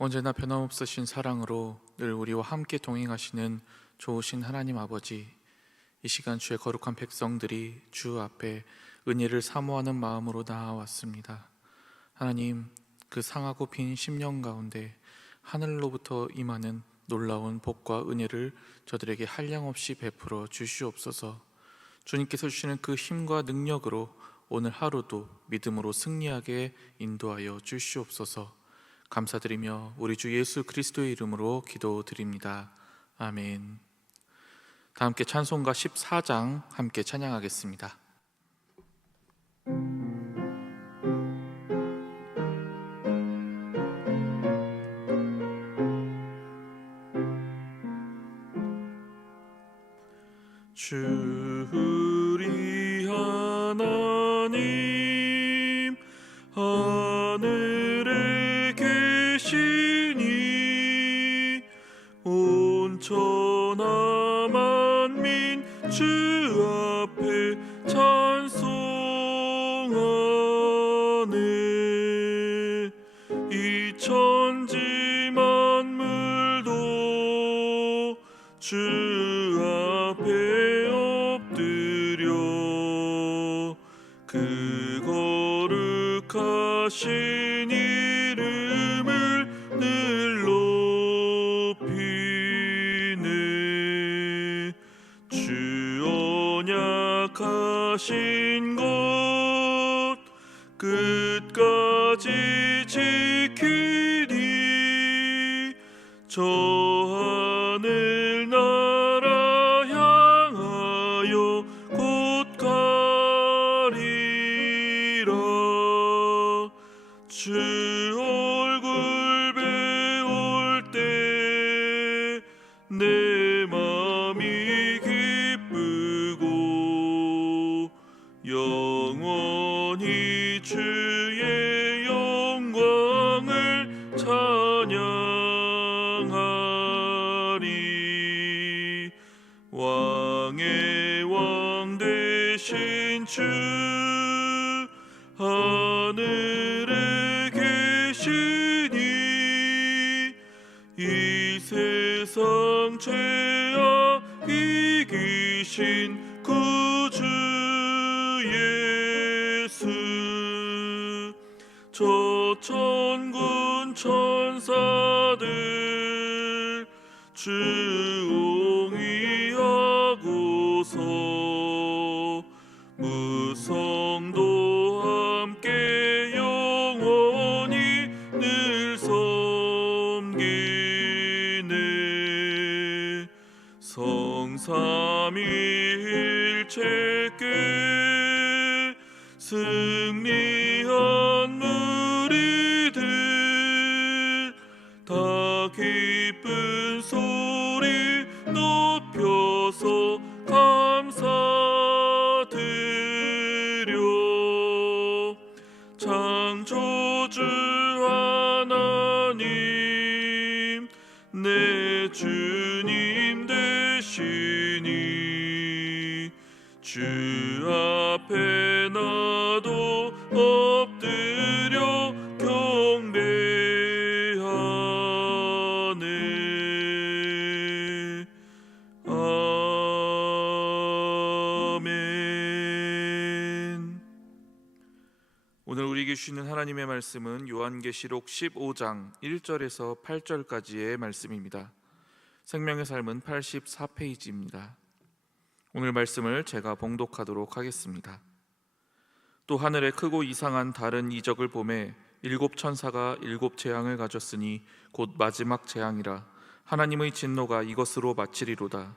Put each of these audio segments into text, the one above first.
언제나 변함없으신 사랑으로 늘 우리와 함께 동행하시는 좋으신 하나님 아버지, 이 시간 주의 거룩한 백성들이 주 앞에 은혜를 사모하는 마음으로 나아왔습니다. 하나님, 그 상하고 빈 심령 가운데 하늘로부터 임하는 놀라운 복과 은혜를 저들에게 한량없이 베풀어 주시옵소서. 주님께서 주시는 그 힘과 능력으로 오늘 하루도 믿음으로 승리하게 인도하여 주시옵소서. 감사드리며 우리 주 예수 그리스도의 이름으로 기도드립니다. 아멘. 다 함께 찬송가 14장 함께 찬양하겠습니다. 주 우리 하나님 하늘에 계시니 온 천하 만민 주 앞에 찬송하네. 이 천지 만물도 주 앞에 엎드려 그 거룩하신 이름을 늘 높이네. 주 언약하신 것 끝까지 지키니 저 하늘 나라 향하여 곧 가리라. 주 얼굴 배울 때 내 맘이 기쁘고 영원히 주의 영광을 찬양하리. 왕의 왕 되신 주 하늘에 계시니 이 세상 죄악 이기신 구주 예수. 저 천군 천사들 주옹이하고서 무성도 함께 영원히 늘 섬기네. 성삼위일체께 승리한 무리들 다 기쁜 소리 높여서 감사드려. 창조주 하나님 내 주님 되시니 주 앞에 나도 엎드려 경배하네. 아멘. 오늘 우리에게 주시는 하나님의 말씀은 요한계시록 15장 1절에서 8절까지의 말씀입니다. 생명의 삶은 84페이지입니다. 오늘 말씀을 제가 봉독하도록 하겠습니다. 또 하늘에 크고 이상한 다른 이적을 보매 일곱 천사가 일곱 재앙을 가졌으니 곧 마지막 재앙이라. 하나님의 진노가 이것으로 마치리로다.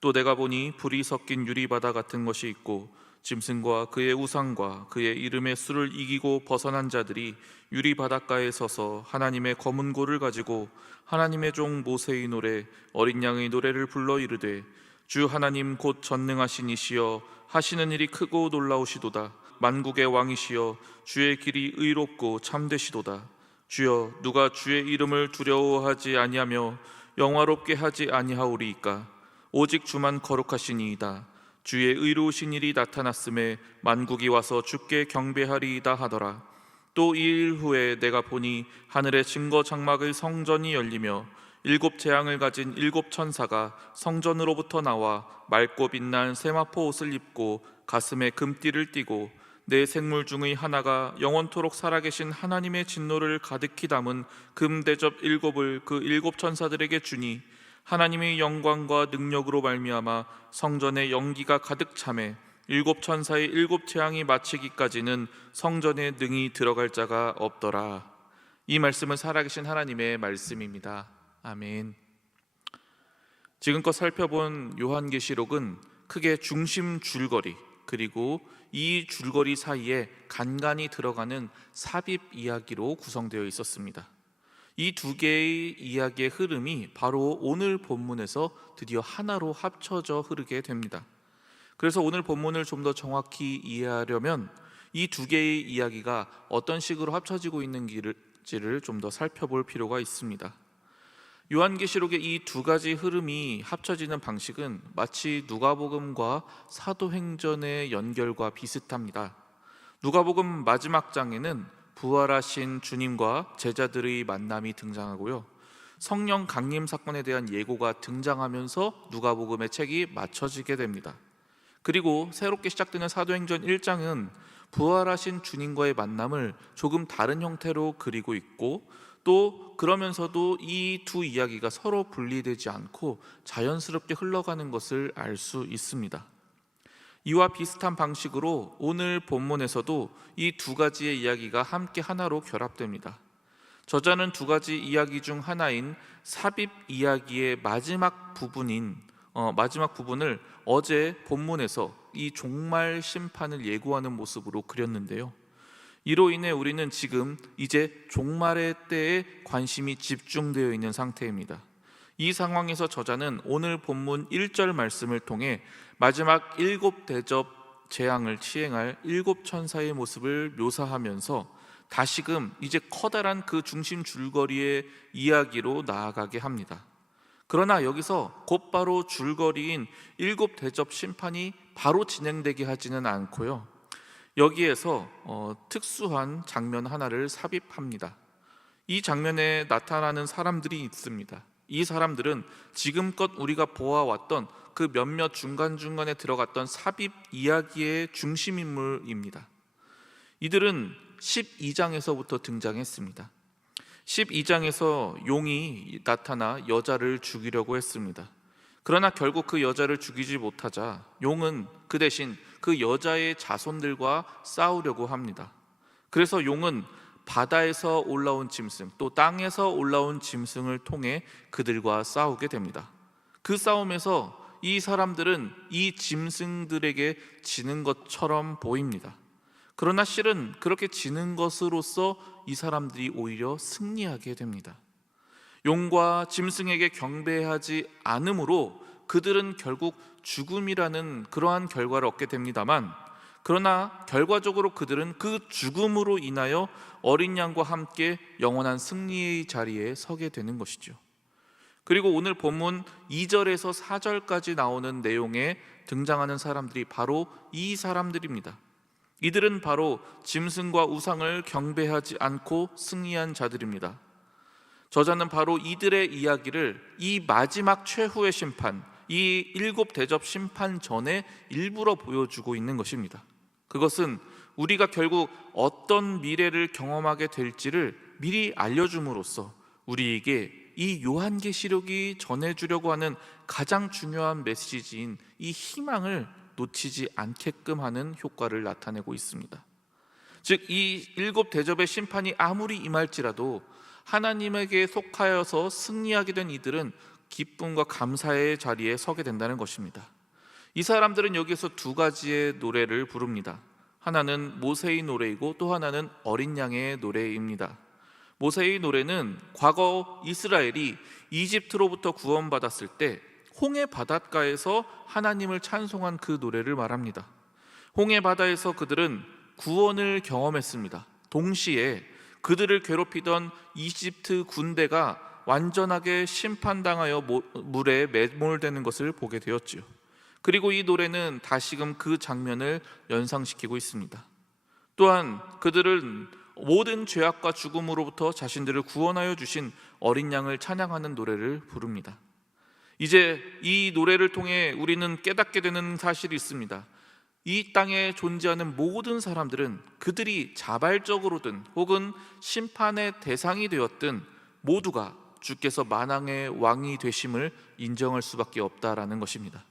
또 내가 보니 불이 섞인 유리바다 같은 것이 있고 짐승과 그의 우상과 그의 이름의 수를 이기고 벗어난 자들이 유리바닷가에 서서 하나님의 검은 고를 가지고 하나님의 종 모세의 노래 어린 양의 노래를 불러 이르되 주 하나님 곧 전능하신 이시여 하시는 일이 크고 놀라우시도다. 만국의 왕이시여 주의 길이 의롭고 참되시도다. 주여 누가 주의 이름을 두려워하지 아니하며 영화롭게 하지 아니하오리이까. 오직 주만 거룩하시니이다. 주의 의로우신 일이 나타났음에 만국이 와서 주께 경배하리이다 하더라. 또 이 일 후에 내가 보니 하늘의 증거 장막의 성전이 열리며 일곱 재앙을 가진 일곱 천사가 성전으로부터 나와 맑고 빛난 세마포 옷을 입고 가슴에 금띠를 띠고 네 생물 중의 하나가 영원토록 살아계신 하나님의 진노를 가득히 담은 금대접 일곱을 그 일곱 천사들에게 주니 하나님의 영광과 능력으로 말미암아 성전에 연기가 가득 차매 일곱 천사의 일곱 재앙이 마치기까지는 성전에 능히 들어갈 자가 없더라. 이 말씀은 살아계신 하나님의 말씀입니다. 아멘. 지금껏 살펴본 요한계시록은 크게 중심 줄거리 그리고 이 줄거리 사이에 간간히 들어가는 삽입 이야기로 구성되어 있었습니다. 이 두 개의 이야기의 흐름이 바로 오늘 본문에서 드디어 하나로 합쳐져 흐르게 됩니다. 그래서 오늘 본문을 좀 더 정확히 이해하려면 이 두 개의 이야기가 어떤 식으로 합쳐지고 있는지를 좀 더 살펴볼 필요가 있습니다. 요한계시록의 이 두 가지 흐름이 합쳐지는 방식은 마치 누가복음과 사도행전의 연결과 비슷합니다. 누가복음 마지막 장에는 부활하신 주님과 제자들의 만남이 등장하고요, 성령 강림 사건에 대한 예고가 등장하면서 누가복음의 책이 맞춰지게 됩니다. 그리고 새롭게 시작되는 사도행전 1장은 부활하신 주님과의 만남을 조금 다른 형태로 그리고 있고, 또 그러면서도 이 두 이야기가 서로 분리되지 않고 자연스럽게 흘러가는 것을 알 수 있습니다. 이와 비슷한 방식으로 오늘 본문에서도 이 두 가지의 이야기가 함께 하나로 결합됩니다. 저자는 두 가지 이야기 중 하나인 삽입 이야기의 마지막 부분을 어제 본문에서 이 종말 심판을 예고하는 모습으로 그렸는데요, 이로 인해 우리는 지금 이제 종말의 때에 관심이 집중되어 있는 상태입니다. 이 상황에서 저자는 오늘 본문 1절 말씀을 통해 마지막 일곱 대접 재앙을 시행할 일곱 천사의 모습을 묘사하면서 다시금 이제 커다란 그 중심 줄거리의 이야기로 나아가게 합니다. 그러나 여기서 곧바로 줄거리인 일곱 대접 심판이 바로 진행되게 하지는 않고요, 여기에서 특수한 장면 하나를 삽입합니다. 이 장면에 나타나는 사람들이 있습니다. 이 사람들은 지금껏 우리가 보아왔던 그 몇몇 중간중간에 들어갔던 삽입 이야기의 중심인물입니다. 이들은 12장에서부터 등장했습니다. 12장에서 용이 나타나 여자를 죽이려고 했습니다. 그러나 결국 그 여자를 죽이지 못하자 용은 그 대신 그 여자의 자손들과 싸우려고 합니다. 그래서 용은 바다에서 올라온 짐승, 또 땅에서 올라온 짐승을 통해 그들과 싸우게 됩니다. 그 싸움에서 이 사람들은 이 짐승들에게 지는 것처럼 보입니다. 그러나 실은 그렇게 지는 것으로서 이 사람들이 오히려 승리하게 됩니다. 용과 짐승에게 경배하지 않으므로 그들은 결국 죽음이라는 그러한 결과를 얻게 됩니다만, 그러나 결과적으로 그들은 그 죽음으로 인하여 어린 양과 함께 영원한 승리의 자리에 서게 되는 것이죠. 그리고 오늘 본문 2절에서 4절까지 나오는 내용에 등장하는 사람들이 바로 이 사람들입니다. 이들은 바로 짐승과 우상을 경배하지 않고 승리한 자들입니다. 저자는 바로 이들의 이야기를 이 마지막 최후의 심판, 이 일곱 대접 심판 전에 일부러 보여주고 있는 것입니다. 그것은 우리가 결국 어떤 미래를 경험하게 될지를 미리 알려줌으로써 우리에게 이 요한계시록이 전해주려고 하는 가장 중요한 메시지인 이 희망을 놓치지 않게끔 하는 효과를 나타내고 있습니다. 즉, 이 일곱 대접의 심판이 아무리 임할지라도 하나님에게 속하여서 승리하게 된 이들은 기쁨과 감사의 자리에 서게 된다는 것입니다. 이 사람들은 여기서 두 가지의 노래를 부릅니다. 하나는 모세의 노래이고 또 하나는 어린 양의 노래입니다. 모세의 노래는 과거 이스라엘이 이집트로부터 구원받았을 때 홍해 바닷가에서 하나님을 찬송한 그 노래를 말합니다. 홍해 바다에서 그들은 구원을 경험했습니다. 동시에 그들을 괴롭히던 이집트 군대가 완전하게 심판당하여 물에 매몰되는 것을 보게 되었지요. 그리고 이 노래는 다시금 그 장면을 연상시키고 있습니다. 또한 그들은 모든 죄악과 죽음으로부터 자신들을 구원하여 주신 어린 양을 찬양하는 노래를 부릅니다. 이제 이 노래를 통해 우리는 깨닫게 되는 사실이 있습니다. 이 땅에 존재하는 모든 사람들은 그들이 자발적으로든 혹은 심판의 대상이 되었든 모두가 주께서 만왕의 왕이 되심을 인정할 수밖에 없다라는 것입니다.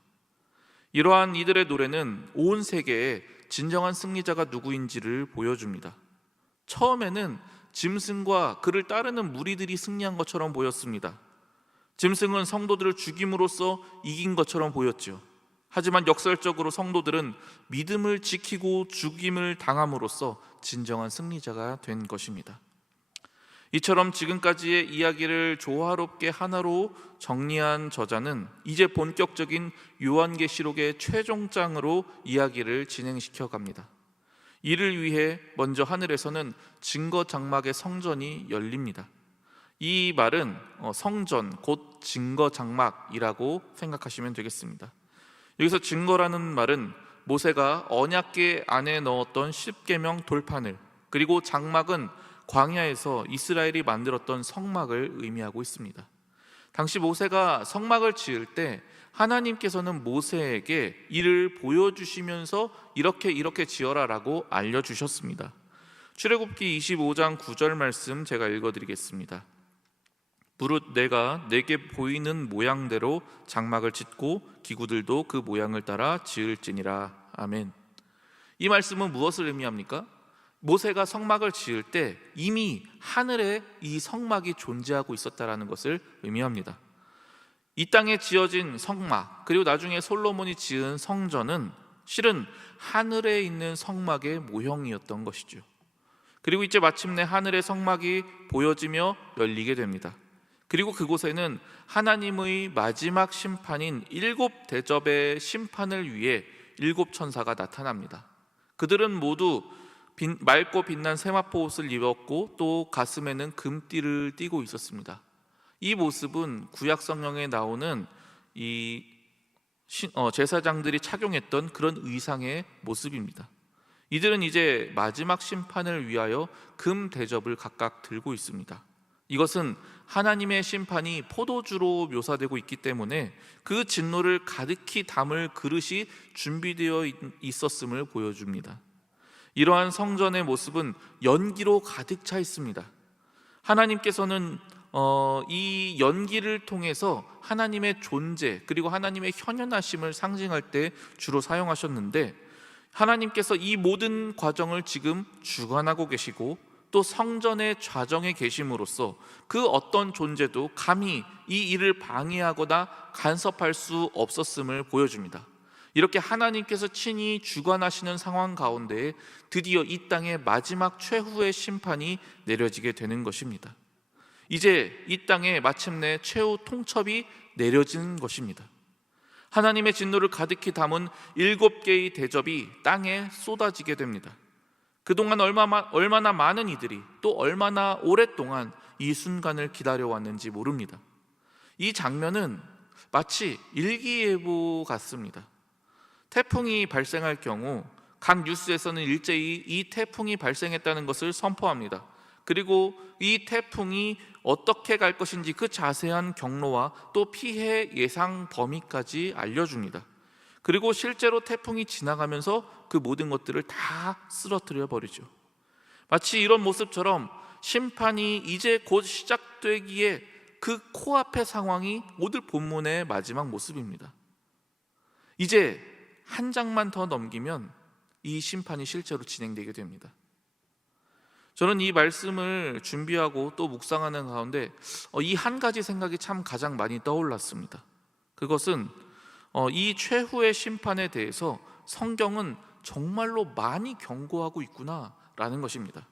이러한 이들의 노래는 온 세계에 진정한 승리자가 누구인지를 보여줍니다. 처음에는 짐승과 그를 따르는 무리들이 승리한 것처럼 보였습니다. 짐승은 성도들을 죽임으로써 이긴 것처럼 보였죠. 하지만 역설적으로 성도들은 믿음을 지키고 죽임을 당함으로써 진정한 승리자가 된 것입니다. 이처럼 지금까지의 이야기를 조화롭게 하나로 정리한 저자는 이제 본격적인 요한계시록의 최종장으로 이야기를 진행시켜 갑니다. 이를 위해 먼저 하늘에서는 증거 장막의 성전이 열립니다. 이 말은 성전 곧 증거 장막이라고 생각하시면 되겠습니다. 여기서 증거라는 말은 모세가 언약궤 안에 넣었던 십계명 돌판을, 그리고 장막은 광야에서 이스라엘이 만들었던 성막을 의미하고 있습니다. 당시 모세가 성막을 지을 때 하나님께서는 모세에게 이를 보여주시면서 이렇게 지어라라고 알려주셨습니다. 출애굽기 25장 9절 말씀 제가 읽어드리겠습니다. 무릇 내가 내게 보이는 모양대로 장막을 짓고 기구들도 그 모양을 따라 지을지니라. 아멘. 이 말씀은 무엇을 의미합니까? 모세가 성막을 지을 때 이미 하늘에 이 성막이 존재하고 있었다라는 것을 의미합니다. 이 땅에 지어진 성막, 그리고 나중에 솔로몬이 지은 성전은 실은 하늘에 있는 성막의 모형이었던 것이죠. 그리고 이제 마침내 하늘의 성막이 보여지며 열리게 됩니다. 그리고 그곳에는 하나님의 마지막 심판인 7대접의 심판을 위해 7천사가 나타납니다. 그들은 모두 맑고 빛난 세마포 옷을 입었고 또 가슴에는 금띠를 띠고 있었습니다. 이 모습은 구약 성경에 나오는 제사장들이 착용했던 그런 의상의 모습입니다. 이들은 이제 마지막 심판을 위하여 금 대접을 각각 들고 있습니다. 이것은 하나님의 심판이 포도주로 묘사되고 있기 때문에 그 진노를 가득히 담을 그릇이 준비되어 있었음을 보여줍니다. 이러한 성전의 모습은 연기로 가득 차 있습니다. 하나님께서는 이 연기를 통해서 하나님의 존재 그리고 하나님의 현현하심을 상징할 때 주로 사용하셨는데, 하나님께서 이 모든 과정을 지금 주관하고 계시고 또 성전의 좌정에 계심으로써 그 어떤 존재도 감히 이 일을 방해하거나 간섭할 수 없었음을 보여줍니다. 이렇게 하나님께서 친히 주관하시는 상황 가운데 드디어 이 땅의 마지막 최후의 심판이 내려지게 되는 것입니다. 이제 이 땅에 마침내 최후 통첩이 내려지는 것입니다. 하나님의 진노를 가득히 담은 7개의 대접이 땅에 쏟아지게 됩니다. 그동안 얼마나 많은 이들이 또 얼마나 오랫동안 이 순간을 기다려왔는지 모릅니다. 이 장면은 마치 일기예보 같습니다. 태풍이 발생할 경우 각 뉴스에서는 일제히 이 태풍이 발생했다는 것을 선포합니다. 그리고 이 태풍이 어떻게 갈 것인지 그 자세한 경로와 또 피해 예상 범위까지 알려줍니다. 그리고 실제로 태풍이 지나가면서 그 모든 것들을 다 쓰러뜨려 버리죠. 마치 이런 모습처럼 심판이 이제 곧 시작되기에 그 코앞의 상황이 오늘 본문의 마지막 모습입니다. 이제 한 장만 더 넘기면 이 심판이 실제로 진행되게 됩니다. 저는 이 말씀을 준비하고 또 묵상하는 가운데 이 한 가지 생각이 참 가장 많이 떠올랐습니다. 그것은 이 최후의 심판에 대해서 성경은 정말로 많이 경고하고 있구나라는 것입니다.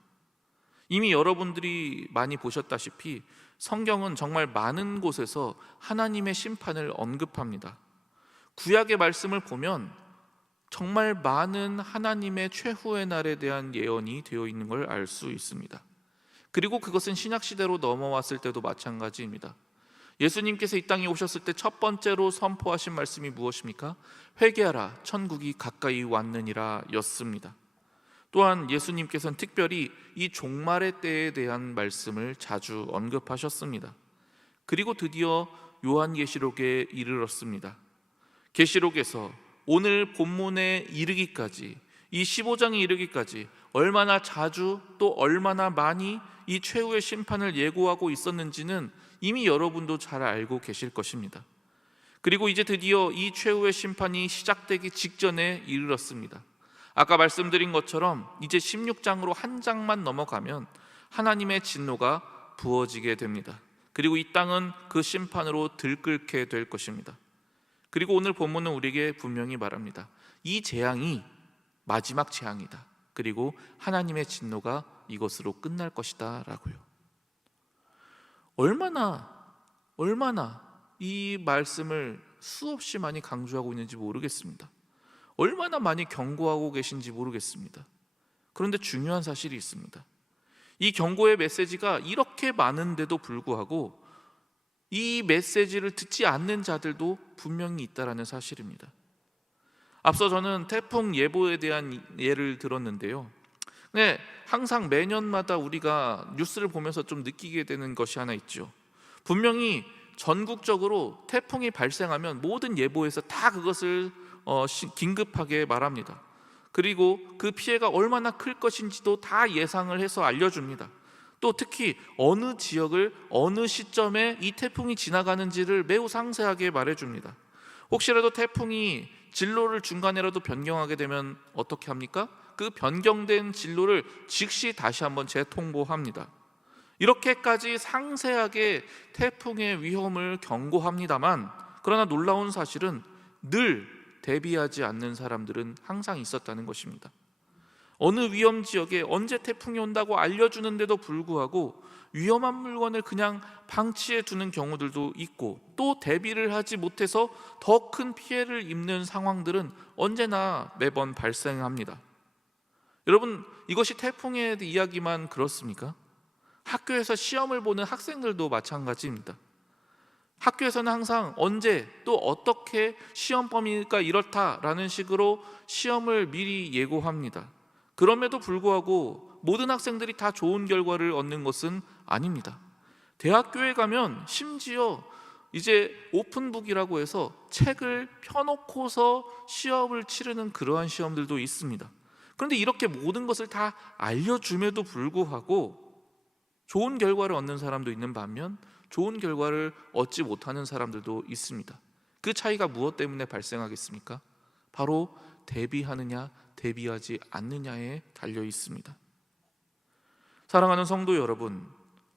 이미 여러분들이 많이 보셨다시피 성경은 정말 많은 곳에서 하나님의 심판을 언급합니다. 구약의 말씀을 보면 정말 많은 하나님의 최후의 날에 대한 예언이 되어 있는 걸 알 수 있습니다. 그리고 그것은 신약시대로 넘어왔을 때도 마찬가지입니다. 예수님께서 이 땅에 오셨을 때 첫 번째로 선포하신 말씀이 무엇입니까? 회개하라, 천국이 가까이 왔느니라 였습니다. 또한 예수님께서는 특별히 이 종말의 때에 대한 말씀을 자주 언급하셨습니다. 그리고 드디어 요한계시록에 이르렀습니다. 계시록에서 오늘 본문에 이르기까지, 이 15장에 이르기까지 얼마나 자주 또 얼마나 많이 이 최후의 심판을 예고하고 있었는지는 이미 여러분도 잘 알고 계실 것입니다. 그리고 이제 드디어 이 최후의 심판이 시작되기 직전에 이르렀습니다. 아까 말씀드린 것처럼 이제 16장으로 한 장만 넘어가면 하나님의 진노가 부어지게 됩니다. 그리고 이 땅은 그 심판으로 들끓게 될 것입니다. 그리고 오늘 본문은 우리에게 분명히 말합니다. 이 재앙이 마지막 재앙이다. 그리고 하나님의 진노가 이것으로 끝날 것이다 라고요. 얼마나 이 말씀을 수없이 많이 강조하고 있는지 모르겠습니다. 얼마나 많이 경고하고 계신지 모르겠습니다. 그런데 중요한 사실이 있습니다. 이 경고의 메시지가 이렇게 많은데도 불구하고 이 메시지를 듣지 않는 자들도 분명히 있다라는 사실입니다. 앞서 저는 태풍 예보에 대한 예를 들었는데요. 네, 항상 매년마다 우리가 뉴스를 보면서 좀 느끼게 되는 것이 하나 있죠. 분명히 전국적으로 태풍이 발생하면 모든 예보에서 다 그것을 긴급하게 말합니다. 그리고 그 피해가 얼마나 클 것인지도 다 예상을 해서 알려줍니다. 또 특히 어느 지역을 어느 시점에 이 태풍이 지나가는지를 매우 상세하게 말해줍니다. 혹시라도 태풍이 진로를 중간에라도 변경하게 되면 어떻게 합니까? 그 변경된 진로를 즉시 다시 한번 재통보합니다. 이렇게까지 상세하게 태풍의 위험을 경고합니다만, 그러나 놀라운 사실은 늘 대비하지 않는 사람들은 항상 있었다는 것입니다. 어느 위험 지역에 언제 태풍이 온다고 알려주는데도 불구하고 위험한 물건을 그냥 방치해 두는 경우들도 있고, 또 대비를 하지 못해서 더 큰 피해를 입는 상황들은 언제나 매번 발생합니다. 여러분, 이것이 태풍의 이야기만 그렇습니까? 학교에서 시험을 보는 학생들도 마찬가지입니다. 학교에서는 항상 언제 또 어떻게 시험 범위가 이렇다라는 식으로 시험을 미리 예고합니다. 그럼에도 불구하고 모든 학생들이 다 좋은 결과를 얻는 것은 아닙니다. 대학교에 가면 심지어 이제 오픈북이라고 해서 책을 펴놓고서 시험을 치르는 그러한 시험들도 있습니다. 그런데 이렇게 모든 것을 다 알려줌에도 불구하고 좋은 결과를 얻는 사람도 있는 반면 좋은 결과를 얻지 못하는 사람들도 있습니다. 그 차이가 무엇 때문에 발생하겠습니까? 바로 대비하느냐 대비하지 않느냐에 달려 있습니다. 사랑하는 성도 여러분,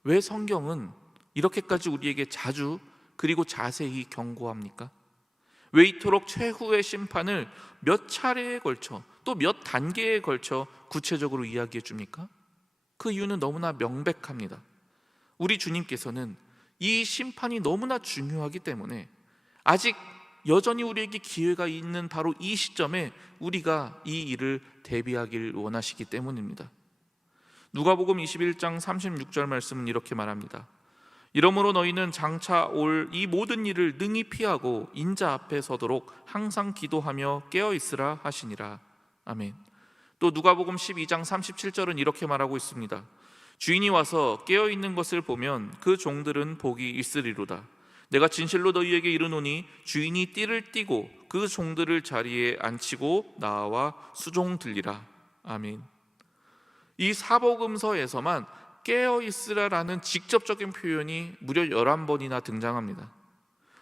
왜 성경은 이렇게까지 우리에게 자주 그리고 자세히 경고합니까? 왜 이토록 최후의 심판을 몇 차례에 걸쳐 또 몇 단계에 걸쳐 구체적으로 이야기해 줍니까? 그 이유는 너무나 명백합니다. 우리 주님께서는 이 심판이 너무나 중요하기 때문에 아직 여전히 우리에게 기회가 있는 바로 이 시점에 우리가 이 일을 대비하길 원하시기 때문입니다. 누가복음 21장 36절 말씀은 이렇게 말합니다. 이러므로 너희는 장차 올 이 모든 일을 능히 피하고 인자 앞에 서도록 항상 기도하며 깨어 있으라 하시니라. 아멘. 또 누가복음 12장 37절은 이렇게 말하고 있습니다. 주인이 와서 깨어 있는 것을 보면 그 종들은 복이 있으리로다. 내가 진실로 너희에게 이르노니 주인이 띠를 띠고 그 종들을 자리에 앉히고 나와 수종 들리라. 아멘. 이 사복음서에서만 깨어 있으라라는 직접적인 표현이 무려 11번이나 등장합니다.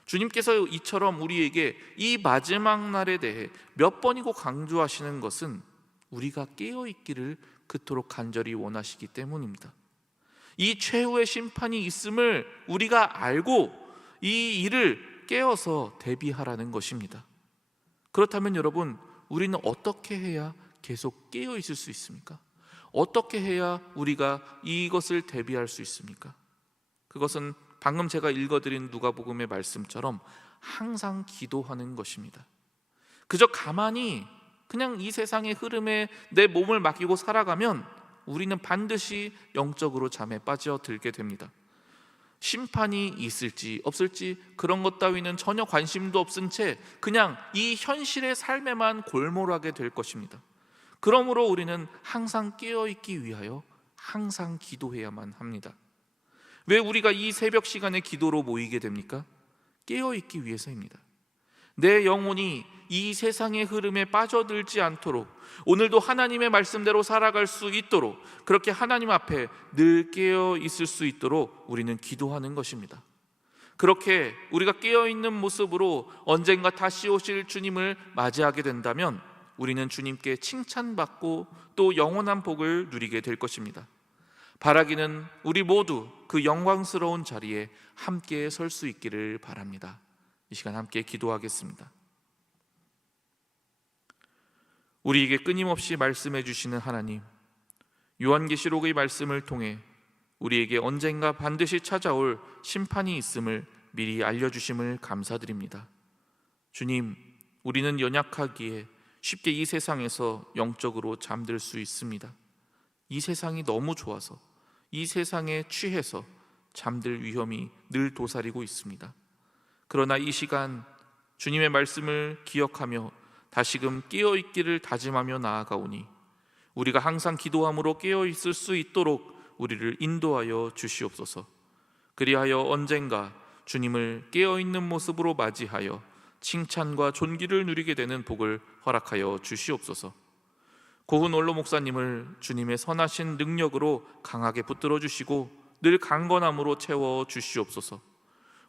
주님께서 이처럼 우리에게 이 마지막 날에 대해 몇 번이고 강조하시는 것은 우리가 깨어 있기를 그토록 간절히 원하시기 때문입니다. 이 최후의 심판이 있음을 우리가 알고 이 일을 깨어서 대비하라는 것입니다. 그렇다면 여러분, 우리는 어떻게 해야 계속 깨어 있을 수 있습니까? 어떻게 해야 우리가 이것을 대비할 수 있습니까? 그것은 방금 제가 읽어드린 누가복음의 말씀처럼 항상 기도하는 것입니다. 그저 가만히 그냥 이 세상의 흐름에 내 몸을 맡기고 살아가면 우리는 반드시 영적으로 잠에 빠져들게 됩니다. 심판이 있을지 없을지 그런 것 따위는 전혀 관심도 없은 채 그냥 이 현실의 삶에만 골몰하게 될 것입니다. 그러므로 우리는 항상 깨어있기 위하여 항상 기도해야만 합니다. 왜 우리가 이 새벽 시간에 기도로 모이게 됩니까? 깨어있기 위해서입니다. 내 영혼이 이 세상의 흐름에 빠져들지 않도록, 오늘도 하나님의 말씀대로 살아갈 수 있도록, 그렇게 하나님 앞에 늘 깨어 있을 수 있도록 우리는 기도하는 것입니다. 그렇게 우리가 깨어있는 모습으로 언젠가 다시 오실 주님을 맞이하게 된다면 우리는 주님께 칭찬받고 또 영원한 복을 누리게 될 것입니다. 바라기는 우리 모두 그 영광스러운 자리에 함께 설 수 있기를 바랍니다. 이 시간 함께 기도하겠습니다. 우리에게 끊임없이 말씀해 주시는 하나님, 요한계시록의 말씀을 통해 우리에게 언젠가 반드시 찾아올 심판이 있음을 미리 알려주심을 감사드립니다. 주님, 우리는 연약하기에 쉽게 이 세상에서 영적으로 잠들 수 있습니다. 이 세상이 너무 좋아서, 이 세상에 취해서 잠들 위험이 늘 도사리고 있습니다. 그러나 이 시간 주님의 말씀을 기억하며 다시금 깨어있기를 다짐하며 나아가오니 우리가 항상 기도함으로 깨어있을 수 있도록 우리를 인도하여 주시옵소서. 그리하여 언젠가 주님을 깨어있는 모습으로 맞이하여 칭찬과 존귀를 누리게 되는 복을 허락하여 주시옵소서. 고훈 원로 목사님을 주님의 선하신 능력으로 강하게 붙들어 주시고 늘 강건함으로 채워 주시옵소서.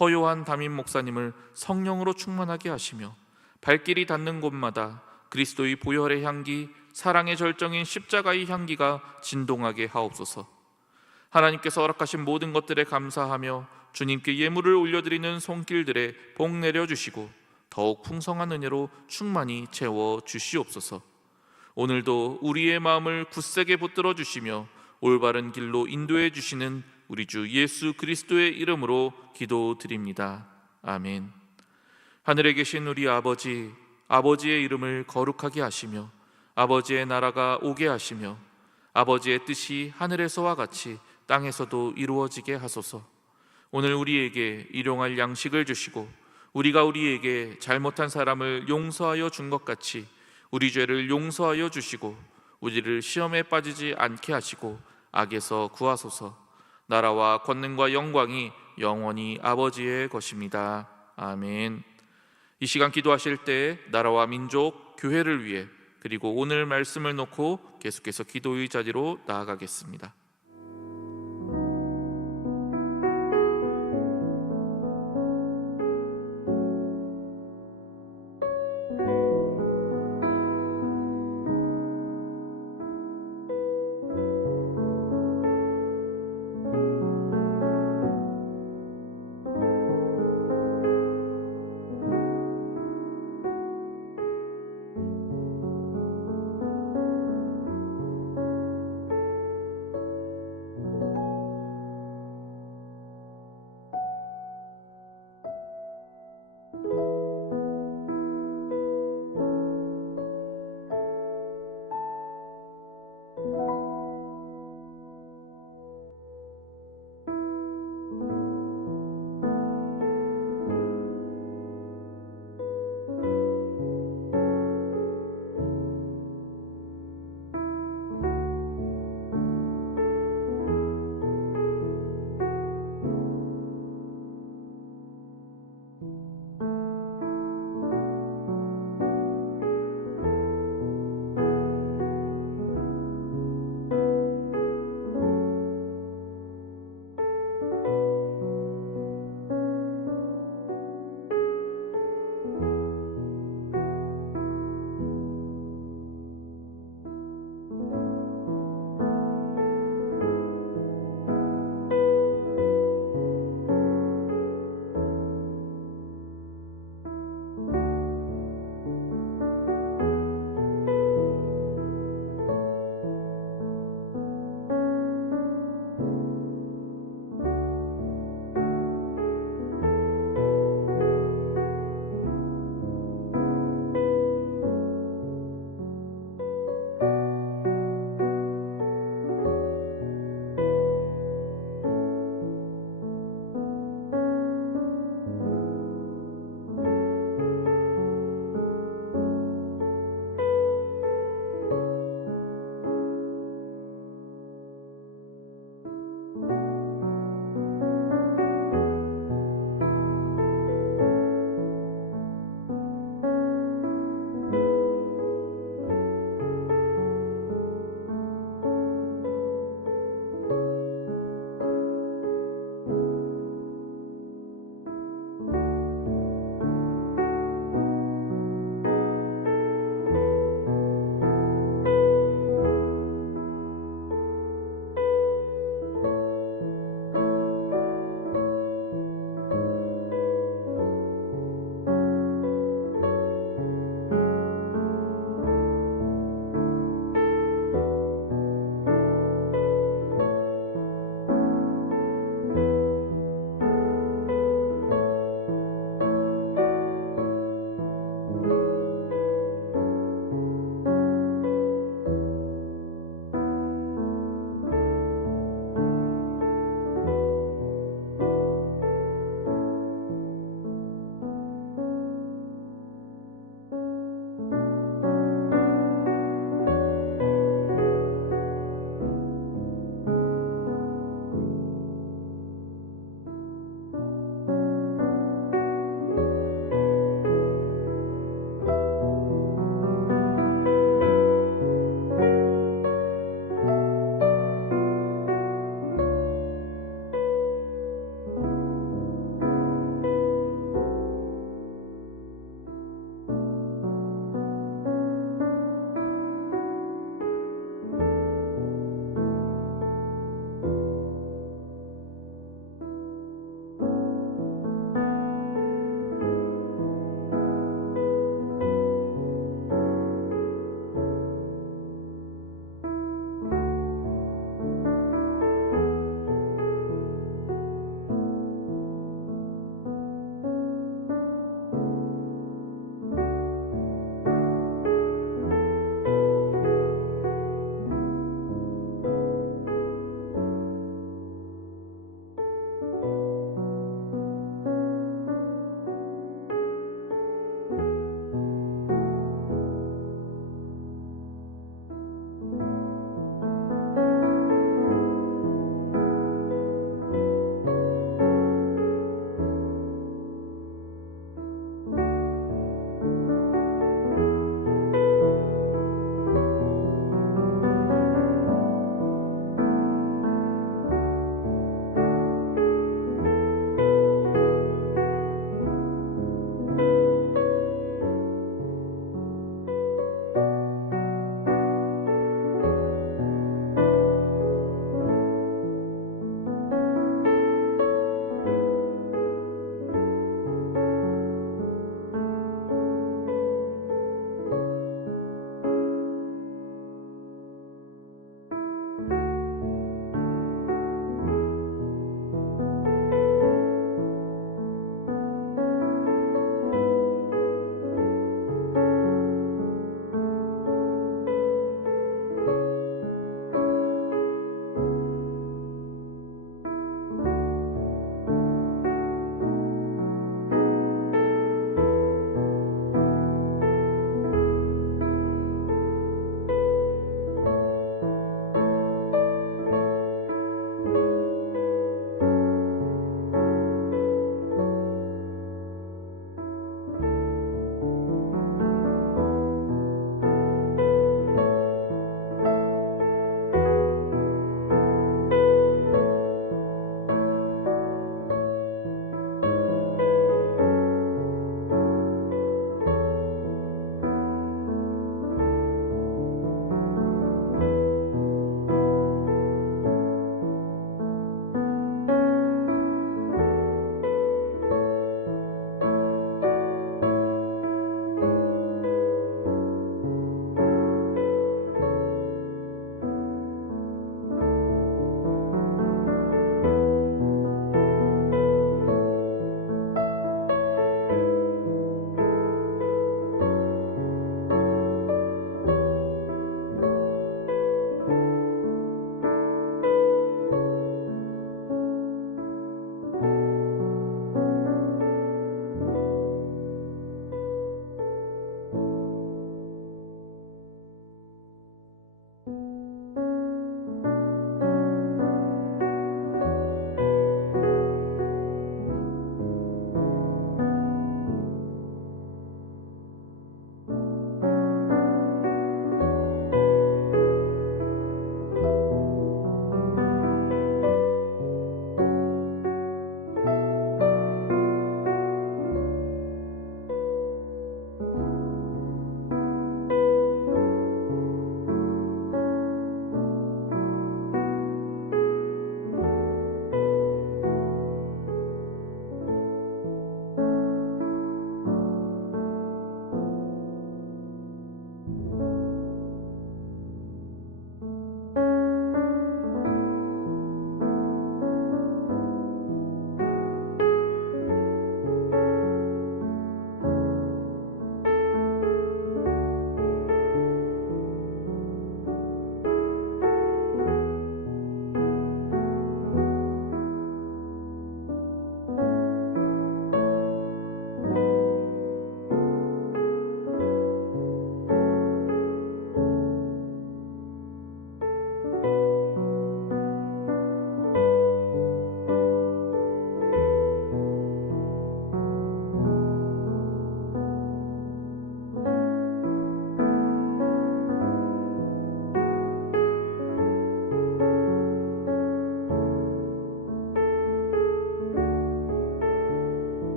허요한 담임 목사님을 성령으로 충만하게 하시며 발길이 닿는 곳마다 그리스도의 보혈의 향기, 사랑의 절정인 십자가의 향기가 진동하게 하옵소서. 하나님께서 허락하신 모든 것들에 감사하며 주님께 예물을 올려드리는 손길들에 복 내려주시고 더욱 풍성한 은혜로 충만히 채워 주시옵소서. 오늘도 우리의 마음을 굳세게 붙들어 주시며 올바른 길로 인도해 주시는 우리 주 예수 그리스도의 이름으로 기도드립니다. 아멘. 하늘에 계신 우리 아버지, 아버지의 이름을 거룩하게 하시며 아버지의 나라가 오게 하시며 아버지의 뜻이 하늘에서와 같이 땅에서도 이루어지게 하소서. 오늘 우리에게 일용할 양식을 주시고 우리가 우리에게 잘못한 사람을 용서하여 준 것 같이 우리 죄를 용서하여 주시고 우리를 시험에 빠지지 않게 하시고 악에서 구하소서. 나라와 권능과 영광이 영원히 아버지의 것입니다. 아멘. 이 시간 기도하실 때 나라와 민족, 교회를 위해 그리고 오늘 말씀을 놓고 계속해서 기도의 자리로 나아가겠습니다.